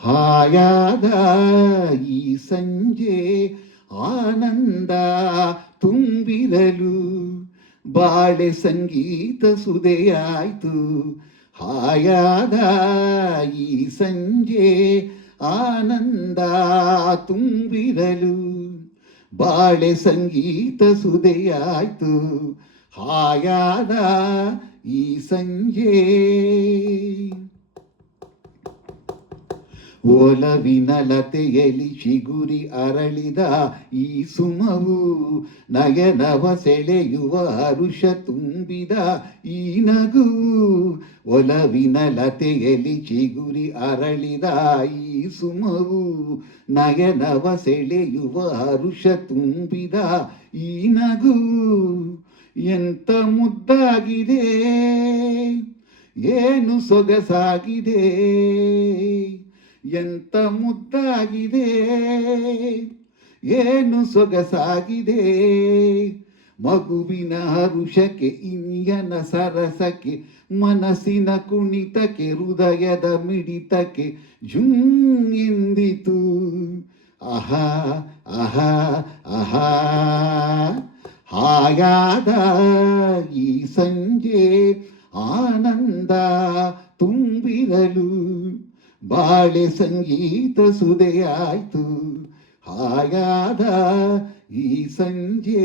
ಹಾಯಾದ ಈ ಸಂಜೆ ಆನಂದ ತುಂಬಿರಲು ಬಾಳೆ ಸಂಗೀತ ಸುದೆಯಾಯ್ತು. ಹಾಯಾದ ಈ ಸಂಜೆ ಆನಂದ ತುಂಬಿರಲು ಬಾಳೆ ಸಂಗೀತ ಸುದೆಯಾಯ್ತು. ಹಾಯಾದ ಈ ಸಂಜೆ ಒಲವಿನ ಲತೆಯಲಿ ಚಿಗುರಿ ಅರಳಿದ ಈ ಸುಮವು ನಯನವ ಸೆಳೆಯುವ ಹರುಷ ತುಂಬಿದ ಈ ನಗುವು. ಒಲವಿನ ಲತೆಯಲಿ ಚಿಗುರಿ ಅರಳಿದ ಈ ಸುಮವು ನಯನವ ಸೆಳೆಯುವ ಹರುಷ ತುಂಬಿದ ಈ ನಗುವು. ಎಂತ ಮುದ್ದಾಗಿದೆ, ಏನು ಸೊಗಸಾಗಿದೆ, ಎಂತ ಮುದ್ದಾಗಿದೆ, ಏನು ಸೊಗಸಾಗಿದೆ. ಮಗುವಿನ ಹರುಷಕ್ಕೆ ಇನಿಯನ ಸರಸಕ್ಕೆ ಮನಸ್ಸಿನ ಕುಣಿತಕ್ಕೆ ಹೃದಯದ ಮಿಡಿತಕ್ಕೆ ಜುಮ್ ಎಂದಿತು. ಆಹಾ ಆಹಾ ಆಹಾ ಹಾಯಾದ ಈ ಸಂಜೆ ಆನಂದ ತುಂಬಿರಲು ಬಾಳೆ ಸಂಗೀತ ಸುದೆಯಾಯ್ತು. ಹಾಯಾದ ಈ ಸಂಜೆ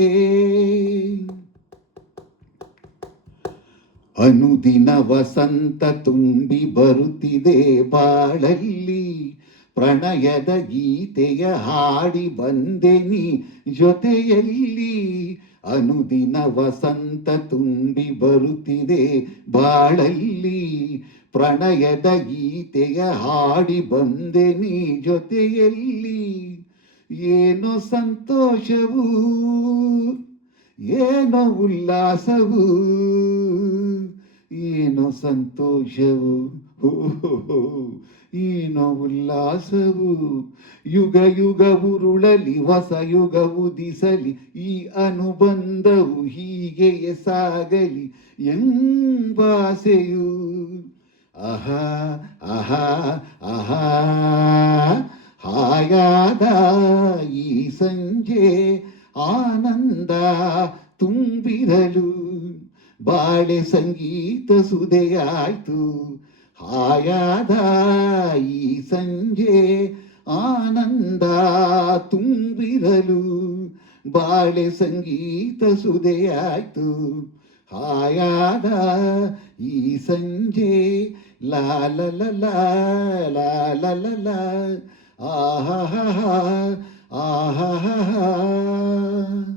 ಅನುದಿನ ವಸಂತ ತುಂಬಿ ಬರುತ್ತಿದೆ ಬಾಳಲ್ಲಿ. ಪ್ರಣಯದ ಗೀತೆಯ ಹಾಡಿ ಬಂದೆ ನೀ ಜೊತೆಯಲ್ಲಿ. ಅನುದಿನ ವಸಂತ ತುಂಬಿ ಬರುತ್ತಿದೆ ಬಾಳಲ್ಲಿ. ಪ್ರಣಯದ ಗೀತೆಯ ಹಾಡಿ ಬಂದೆ ನೀ ಜೊತೆಯಲ್ಲಿ. ಏನೋ ಸಂತೋಷವು, ಏನೋ ಉಲ್ಲಾಸವು, ಏನೋ ಸಂತೋಷವು, ಏನೋ ಉಲ್ಲಾಸವು. ಯುಗ ಯುಗ ಉರುಳಲಿ ಹೊಸ ಯುಗ ಉದಿಸಲಿ, ಈ ಅನುಬಂಧವು ಹೀಗೆಯೇ ಸಾಗಲಿ ಎಂಬಾಸೆಯು. ಆಹಾ ಆಹಾ ಆಹಾ ಹಾಯಾದ ಈ ಸಂಜೆ ಆನಂದ ತುಂಬಿರಲು ಬಾಳೆ ಸಂಗೀತ ಸುದೆಯಾಯ್ತು. ಹಾಯಾದ ಈ ಸಂಜೆ ಆನಂದ ತುಂಬಿರಲು ಬಾಳೆ ಸಂಗೀತ ಸುದೆಯಾಯ್ತು. ಹಾಯಾದ ಈ ಸಂಜೆ ಲಾ ಲ ಲ ಲ ಲಾ ಲ ಲ ಲ ಆಹಾ ಆಹಾ ಆಹಾ.